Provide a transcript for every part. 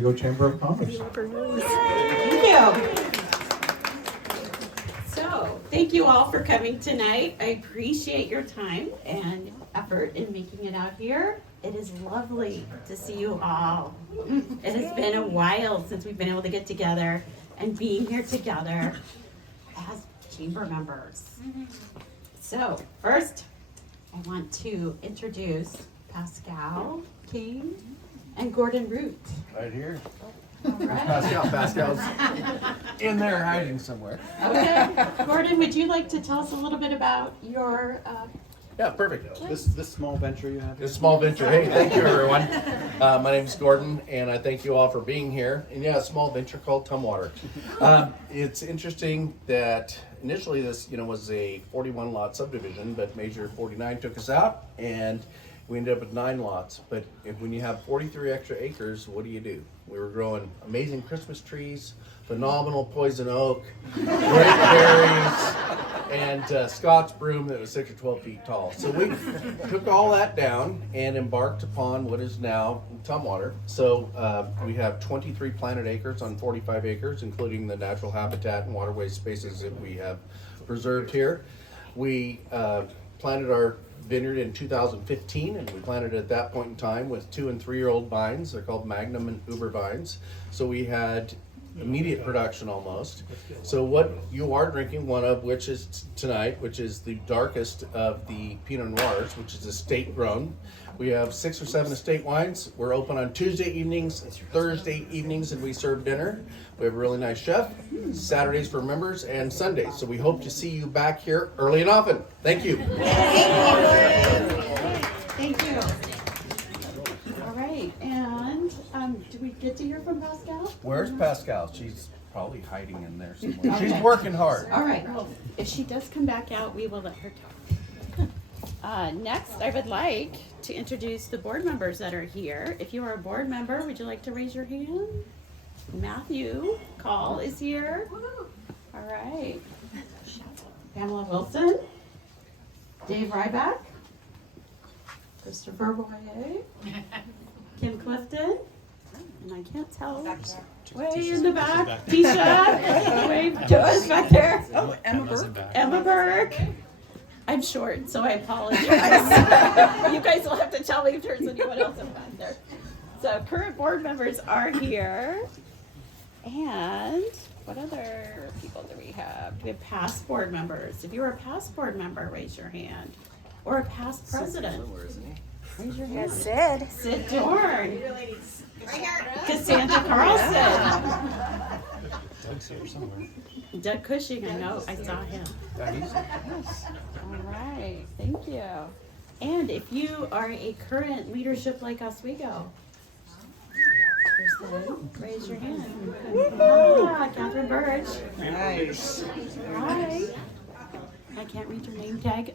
Oswego Chamber of Commerce. Thank you. So, thank you all for coming tonight. I appreciate your time and effort in making it out here. It is lovely to see you all. It has been a while since we've been able to get together and being here together as chamber members. So, first, I want to introduce Pascal King and Gordon Root. Right here. All right. Pascal's in there hiding somewhere. Okay. Gordon, would you like to tell us a little bit about your Yeah, perfect. This small venture you have here? This small venture. Hey, thank you, everyone. My name's Gordon, and I thank you all for being here. And yeah, a small venture called Tumwater. It's interesting that initially this, was a 41 lot subdivision, but Measure 49 took us out, and we ended up with 9 lots. But when you have 43 extra acres, what do? We were growing amazing Christmas trees, phenomenal poison oak, great berries, and Scots broom that was 6 or 12 feet tall. So we took all that down and embarked upon what is now Tumwater. So we have 23 planted acres on 45 acres, including the natural habitat and waterway spaces that we have preserved here. We planted our vineyard in 2015, and we planted it at that point in time with 2- and 3-year-old vines. They're called Magnum and Uber vines. So we had immediate production almost. So what you are drinking, one of which is tonight, which is the darkest of the Pinot Noirs, which is estate grown. We have 6 or 7 estate wines. We're open on Tuesday evenings, Thursday evenings, and we serve dinner. We have a really nice chef. Saturdays for members and Sundays. So we hope to see you back here early and often. Thank you. Thank you. All right, and do we get to hear from Pascal? Where's Pascal? She's probably hiding in there somewhere. Okay. She's working hard. All right, well, if she does come back out, we will let her talk. Next, I would like to introduce the board members that are here. If you are a board member, would you like to raise your hand? Matthew Call is here. All right. Pamela Wilson. Dave Ryback. Christopher Boyer. Kim Clifton. And I can't tell. Way in the back. Tisha. Wave to us back there. Oh, Emma Burke. Emma Burke. I'm short, so I apologize. You guys will have to tell me if there's anyone else in back there. So current board members are here. And what other people do we have? We have past board members. If you're a past board member, raise your hand. Or a past president. Raise your hand. Sid. Sid Dorn. Cassandra Carlson. Doug's here somewhere. Doug Cushing, I know, I saw him. All right, thank you. And if you are a current leadership like Oswego, raise your hand. Ah, Catherine Birch. Nice. Hi. I can't read your name tag.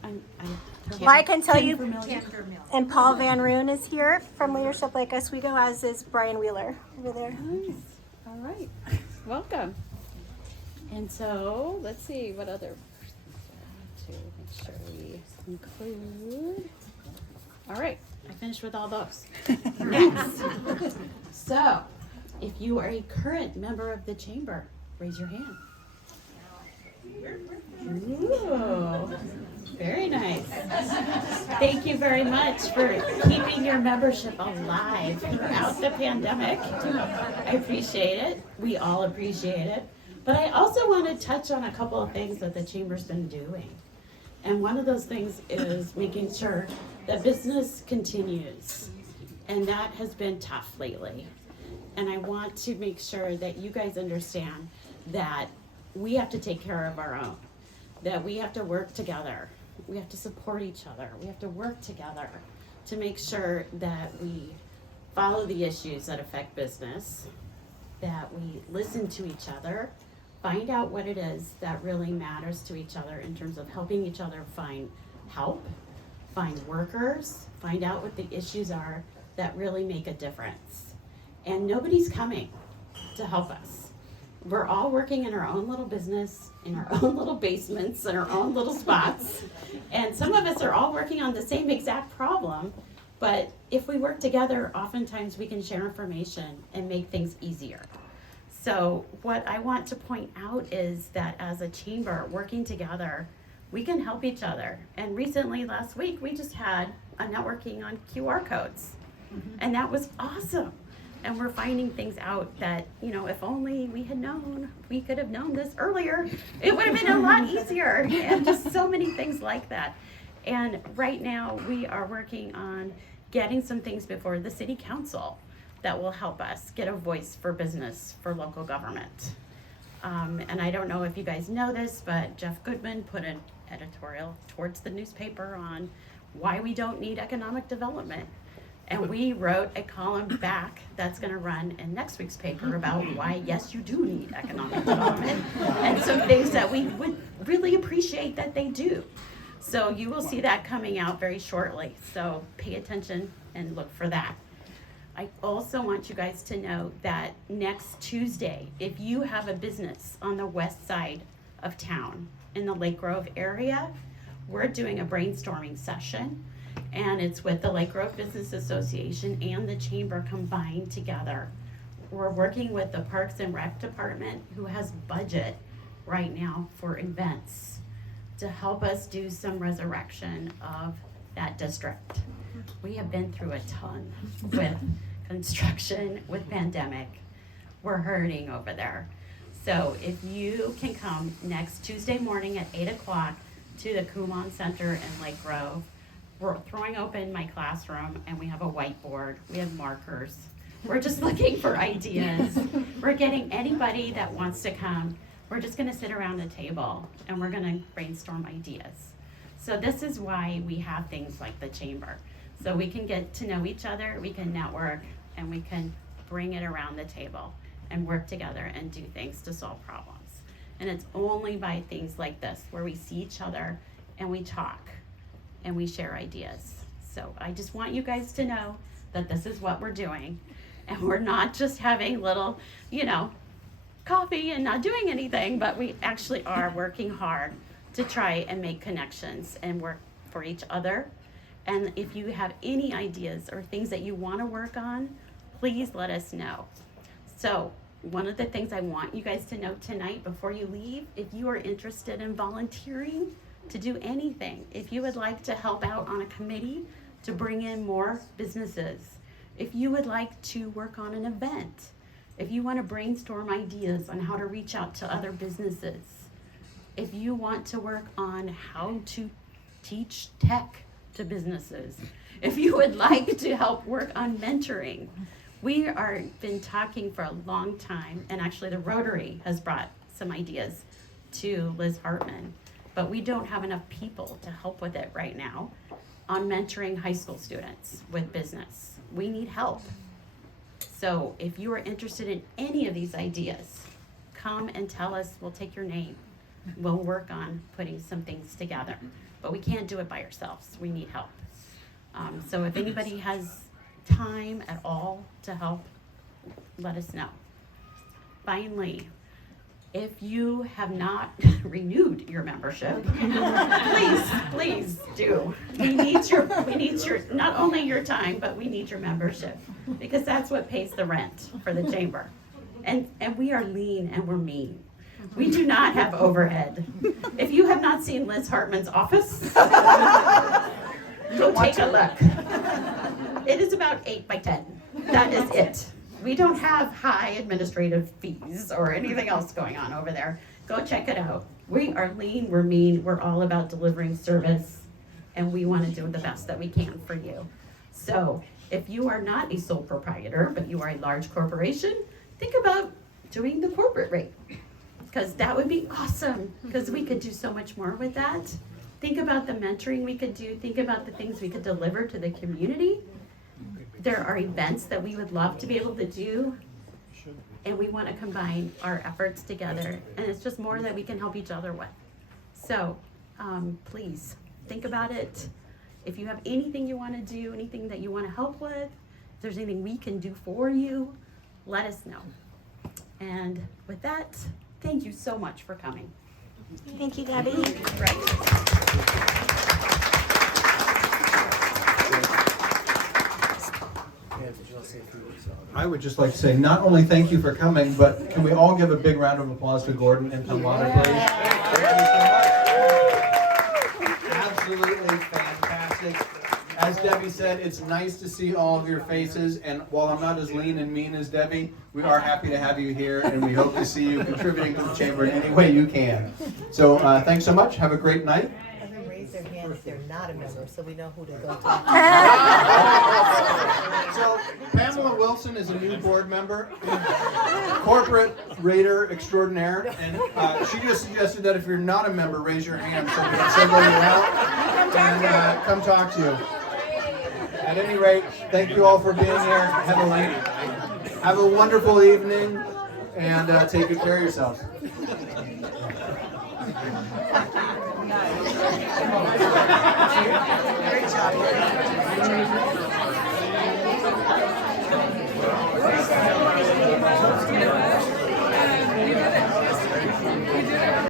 Well, I can tell you, familiar. and Paul Van Roon is here from Leadership Like Oswego, as is Brian Wheeler over there. Nice. All right. Welcome. And so, let's see what other to make sure we include. All right, I finished with all those. Next. So, if you are a current member of the chamber, raise your hand. Ooh, very nice. Thank you very much for keeping your membership alive throughout the pandemic. I appreciate it. We all appreciate it. But I also want to touch on a couple of things that the chamber's been doing. And one of those things is making sure that business continues. And that has been tough lately. And I want to make sure that you guys understand that we have to take care of our own, that we have to work together. We have to support each other. We have to work together to make sure that we follow the issues that affect business, that we listen to each other, find out what it is that really matters to each other in terms of helping each other find help, find workers, find out what the issues are that really make a difference. And nobody's coming to help us. We're all working in our own little business, in our own little basements, in our own little spots. And some of us are all working on the same exact problem, but if we work together, oftentimes we can share information and make things easier. So what I want to point out is that as a chamber working together, we can help each other. And recently, last week, we just had a networking on QR codes. And that was awesome. And we're finding things out that, you know, if only we had known, we could have known this earlier, it would have been a lot easier. And just so many things like that. And right now, we are working on getting some things before the city council that will help us get a voice for business for local government. And I don't know if you guys know this, but Jeff Goodman put an editorial towards the newspaper on why we don't need economic development. And we wrote a column back that's gonna run in next week's paper about why, yes, you do need economic development, and some things that we would really appreciate that they do. So you will see that coming out very shortly, so pay attention and look for that. I also want you guys to know that next Tuesday, if you have a business on the west side of town in the Lake Grove area, we're doing a brainstorming session, and it's with the Lake Grove Business Association and the Chamber combined together. We're working with the Parks and Rec Department, who has budget right now for events, to help us do some resurrection of that district. We have been through a ton with construction, with pandemic. We're hurting over there. So if you can come next Tuesday morning at 8 o'clock to the Kumon Center in Lake Grove, we're throwing open my classroom and we have a whiteboard, we have markers. We're just looking for ideas. We're getting anybody that wants to come. We're just gonna sit around the table and we're gonna brainstorm ideas. So this is why we have things like the chamber. So we can get to know each other, we can network, and we can bring it around the table and work together and do things to solve problems. And it's only by things like this where we see each other and we talk and we share ideas. So I just want you guys to know that this is what we're doing. And we're not just having little, coffee and not doing anything, but we actually are working hard to try and make connections and work for each other. And if you have any ideas or things that you want to work on, please let us know. So one of the things I want you guys to know tonight before you leave, if you are interested in volunteering to do anything, if you would like to help out on a committee to bring in more businesses, if you would like to work on an event, if you want to brainstorm ideas on how to reach out to other businesses, if you want to work on how to teach tech to businesses, if you would like to help work on mentoring, we are been talking for a long time, and actually the Rotary has brought some ideas to Liz Hartman, but we don't have enough people to help with it right now on mentoring high school students with business. We need help. So if you are interested in any of these ideas, come and tell us, we'll take your name. We'll work on putting some things together, but we can't do it by ourselves. We need help. So if anybody has time at all to help, let us know. Finally, if you have not renewed your membership, please do. We need your, not only your time, but we need your membership, because that's what pays the rent for the chamber. And we are lean and we're mean. We do not have overhead. If you have not seen Liz Hartman's office, go take a look. It is about 8 by 10. That is it. We don't have high administrative fees or anything else going on over there. Go check it out. We are lean, we're mean, we're all about delivering service, and we want to do the best that we can for you. So if you are not a sole proprietor, but you are a large corporation, think about doing the corporate rate, because that would be awesome, because we could do so much more with that. Think about the mentoring we could do. Think about the things we could deliver to the community. There are events that we would love to be able to do, and we want to combine our efforts together, and it's just more that we can help each other with. So please think about it. If you have anything you want to do, anything that you want to help with, if there's anything we can do for you, let us know. And with that, thank you so much for coming. Thank you, Debbie. I would just like to say, not only thank you for coming, but can we all give a big round of applause to Gordon and Tumwater, please? Thank you so much. Absolutely fantastic. As Debbie said, it's nice to see all of your faces, and while I'm not as lean and mean as Debbie, we are happy to have you here, and we hope to see you contributing to the chamber in any way you can. So thanks so much. Have a great night. Have them raise their hand if they're not a member, so we know who to go to. So Pamela Wilson is a new board member, corporate raider extraordinaire, and she just suggested that if you're not a member, raise your hand so we can single you out and come talk to you. At any rate, thank you all for being here. Have a wonderful evening, and take good care of yourselves. Great job.